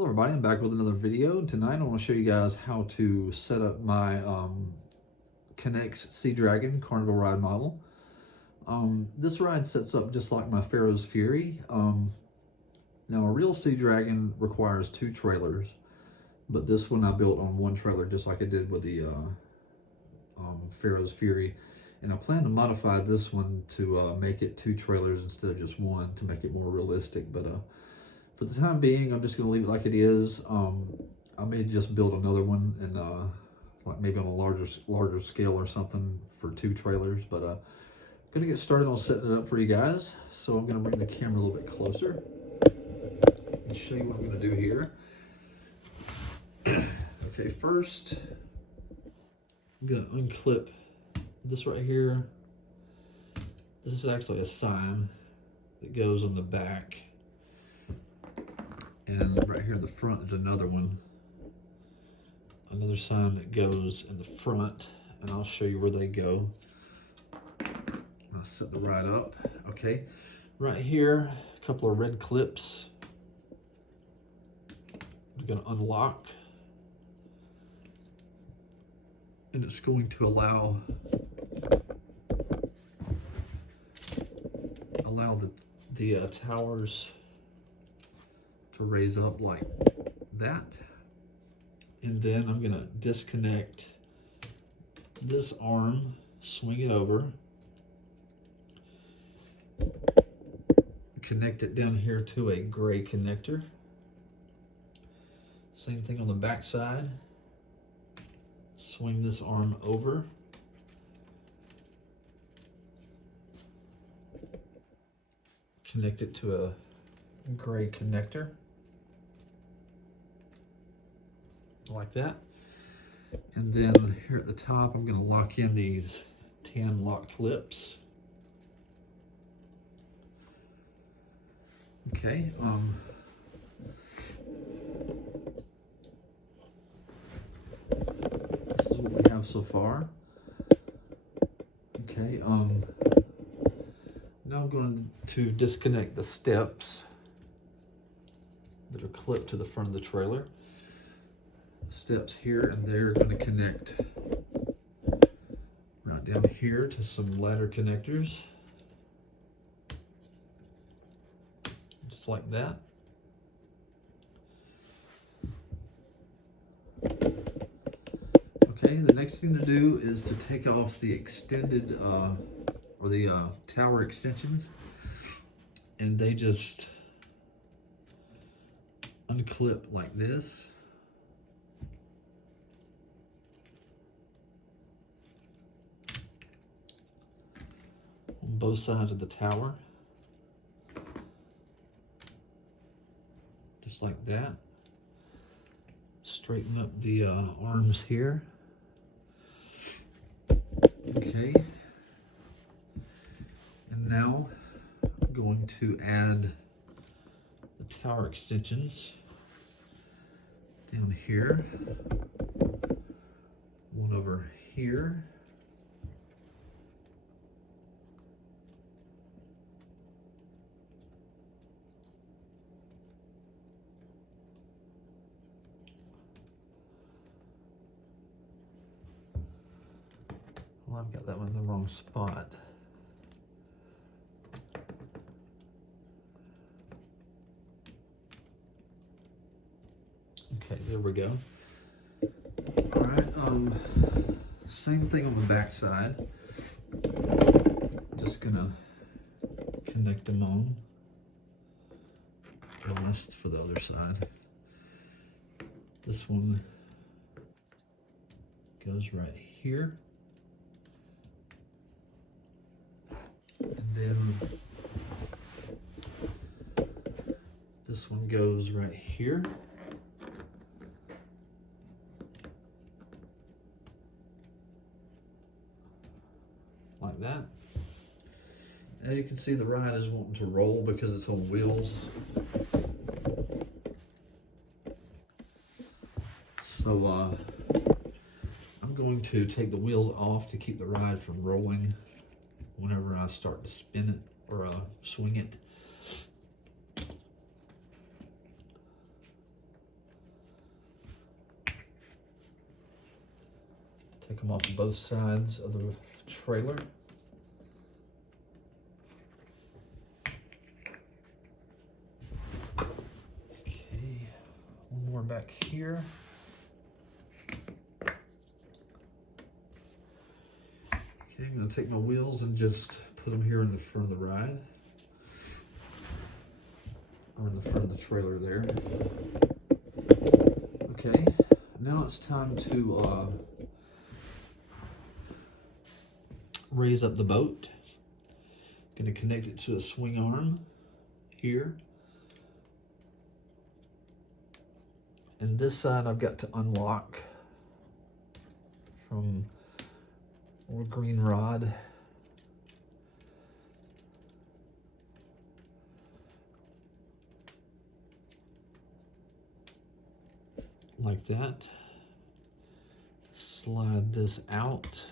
Hello everybody, I'm back with another video. Tonight I want to show you guys how to set up my Knex Sea Dragon Carnival ride model. This ride sets up just like my Pharaoh's Fury. Now a real Sea Dragon requires 2 trailers, but this one I built on 1 trailer just like I did with the Pharaoh's Fury. And I plan to modify this one to make it 2 trailers instead of just 1 to make it more realistic. But for the time being, I'm just going to leave it like it is. I may just build another one and like maybe on a larger scale or something for 2 trailers. But going to get started on setting it up for you guys. So I'm going to bring the camera a little bit closer and show you what I'm going to do here. Okay, first I'm going to unclip this right here. This is actually a sign that goes on the back. And right here in the front, there's another one. Another sign that goes in the front, and I'll show you where they go. I'll set the ride up. Okay, right here, a couple of red clips. I'm gonna unlock. And it's going to allow the towers to raise up like that. And then I'm gonna disconnect this arm, swing it over, connect it down here to a gray connector. Same thing on the back side. Swing this arm over. Connect it to a gray connector. Like that. And then here at the top, I'm going to lock in these tan lock clips. Okay. This is what we have so far. Okay. Now I'm going to disconnect the steps that are clipped to the front of the trailer. Steps here, and they're going to connect right down here to some ladder connectors, just like that. Okay, the next thing to do is to take off the extended or the tower extensions, and they just unclip like this. On both sides of the tower, just like that. Straighten up the arms here. Okay, and now I'm going to add the tower extensions down here, one over here. Well, I've got that one in the wrong spot. Okay, there we go. All right, same thing on the back side. Just gonna connect them on. The rest for the other side. This one goes right here. And then this one goes right here. Like that. As you can see, the ride is wanting to roll because it's on wheels. So I'm going to take the wheels off to keep the ride from rolling whenever I start to spin it or swing it. Take them off of both sides of the trailer. Okay, one more back here. Okay, I'm going to take my wheels and just put them here in the front of the ride. Or in the front of the trailer there. Okay, now it's time to raise up the boat. Going to connect it to a swing arm here. And this side I've got to unlock from a little green rod. Like that. Slide this out.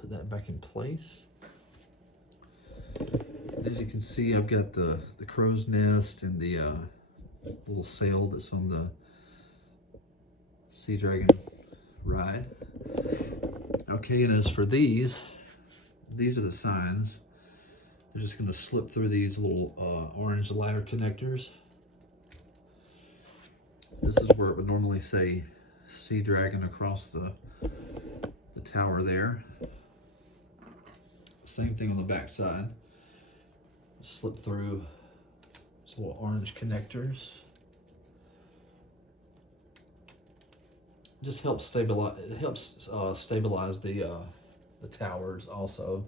Put that back in place. As you can see, I've got the crow's nest and the little sail that's on the Sea Dragon ride. Okay, and as for these are the signs. They're just going to slip through these little orange ladder connectors. This is where it would normally say Sea Dragon across the tower there. Same thing on the back side. Slip through these little orange connectors. Just helps stabilize. It helps stabilize the towers also.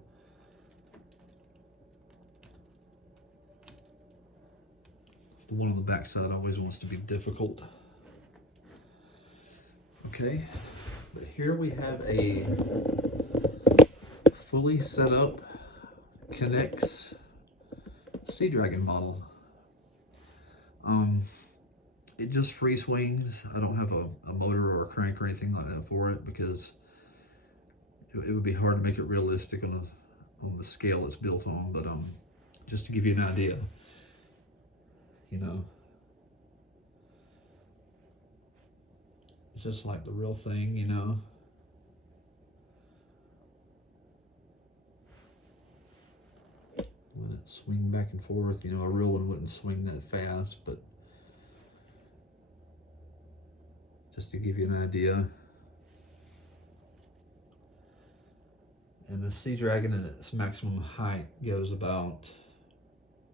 The one on the back side always wants to be difficult. Okay, but here we have a fully set up Knex Sea Dragon model. It just free swings. I don't have a motor or a crank or anything like that for it because it would be hard to make it realistic on the scale it's built on. But just to give you an idea, you know, it's just like the real thing, you know. Let it swing back and forth. You know, a real one wouldn't swing that fast, but just to give you an idea. And the Sea Dragon at its maximum height goes about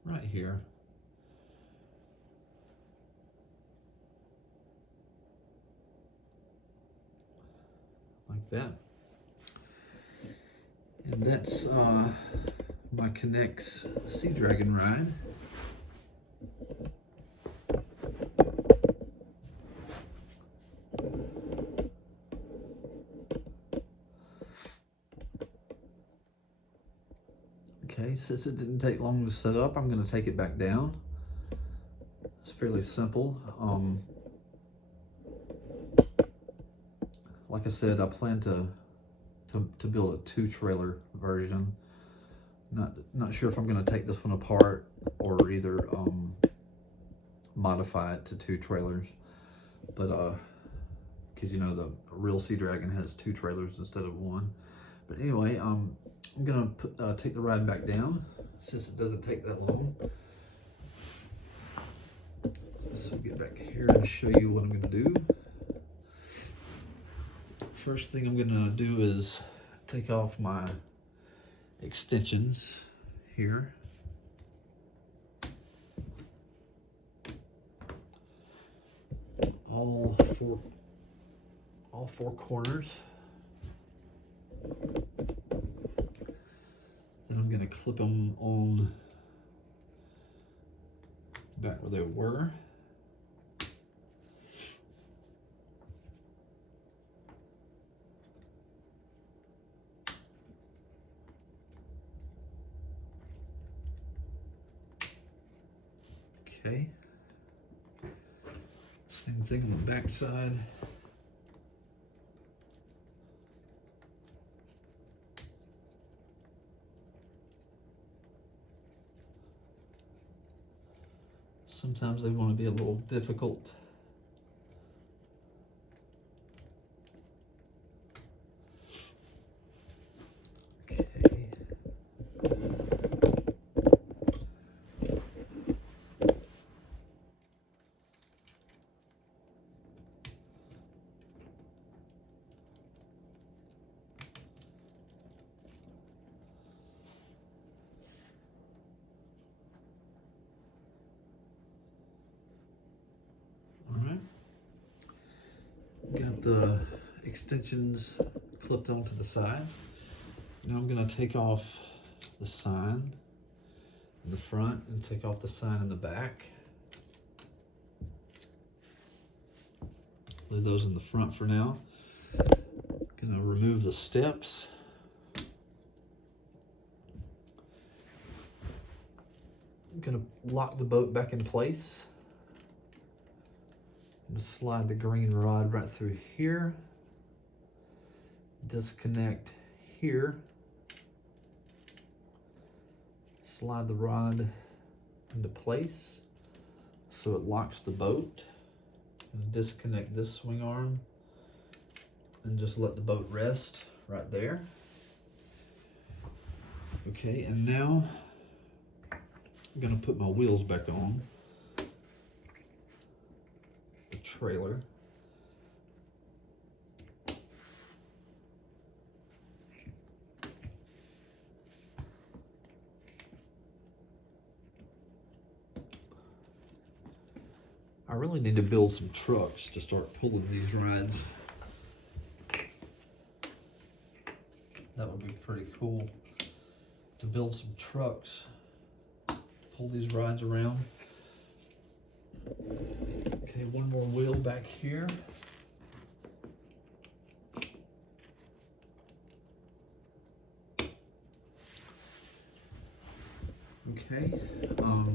right here. Like that. And that's my Knex Sea Dragon ride. Okay, since it didn't take long to set up, I'm going to take it back down. It's fairly simple. Like I said, I plan to build a 2-trailer version. Not sure if I'm going to take this one apart or either modify it to 2 trailers. But because you know the real Sea Dragon has 2 trailers instead of 1. But anyway, I'm gonna take the ride back down since it doesn't take that long. So get back here and show you what I'm gonna do. First thing I'm gonna do is take off my extensions here. All four corners. Then I'm going to clip them on back where they were. Okay. Same thing on the back side. Sometimes they want to be a little difficult. got the extensions clipped onto the sides. Now I'm going to take off the sign in the front and take off the sign in the back. Leave those in the front for now. Going to remove the steps. I'm going to lock the boat back in place. I'm going to slide the green rod right through here. Disconnect here. Slide the rod into place so it locks the boat. And disconnect this swing arm and just let the boat rest right there. Okay, and now I'm going to put my wheels back on the trailer. I really need to build some trucks to start pulling these rides. That would be pretty cool to build some trucks to pull these rides around. Okay, one more wheel back here. Okay, now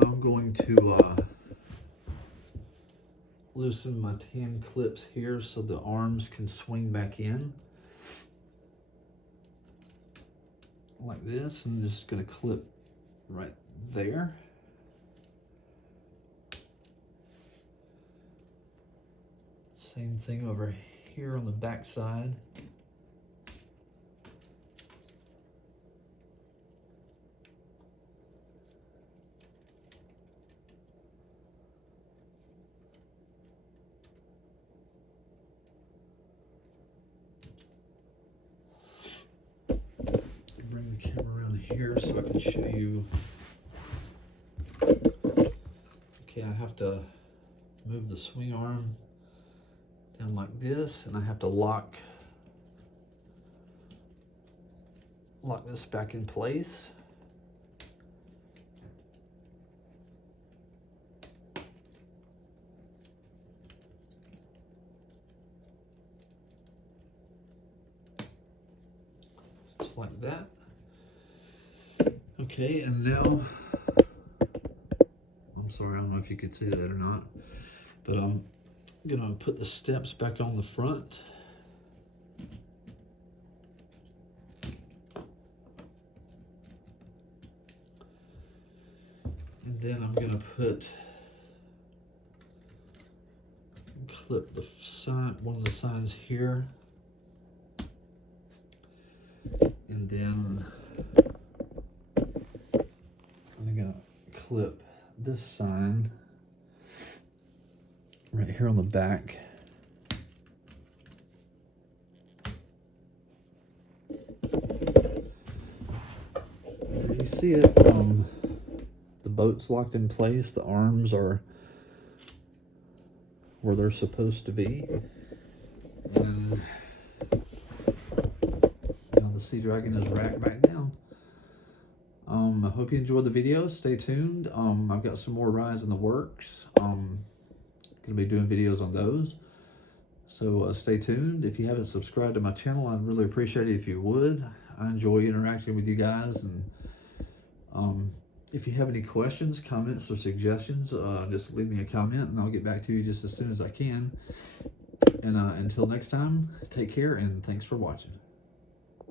I'm going to loosen my tan clips here so the arms can swing back in. Like this, and I'm just going to clip right there. Same thing over here on the back side. Bring the camera around here so I can show you. Okay, I have to move the swing arm down like this, and I have to lock this back in place. Just like that. Okay, and now, I'm sorry, I don't know if you could see that or not, but I'm gonna put the steps back on the front. And then I'm gonna clip the sign, one of the signs here. And then I'm gonna clip this sign right here on the back. You see it, the boat's locked in place, the arms are where they're supposed to be. And now the Sea Dragon is racked back down. I hope you enjoyed the video. Stay tuned. I've got some more rides in the works. Gonna be doing videos on those. So stay tuned. If you haven't subscribed to my channel, I'd really appreciate it if you would. I enjoy interacting with you guys, and if you have any questions, comments, or suggestions, just leave me a comment and I'll get back to you just as soon as I can. And until next time, take care and thanks for watching.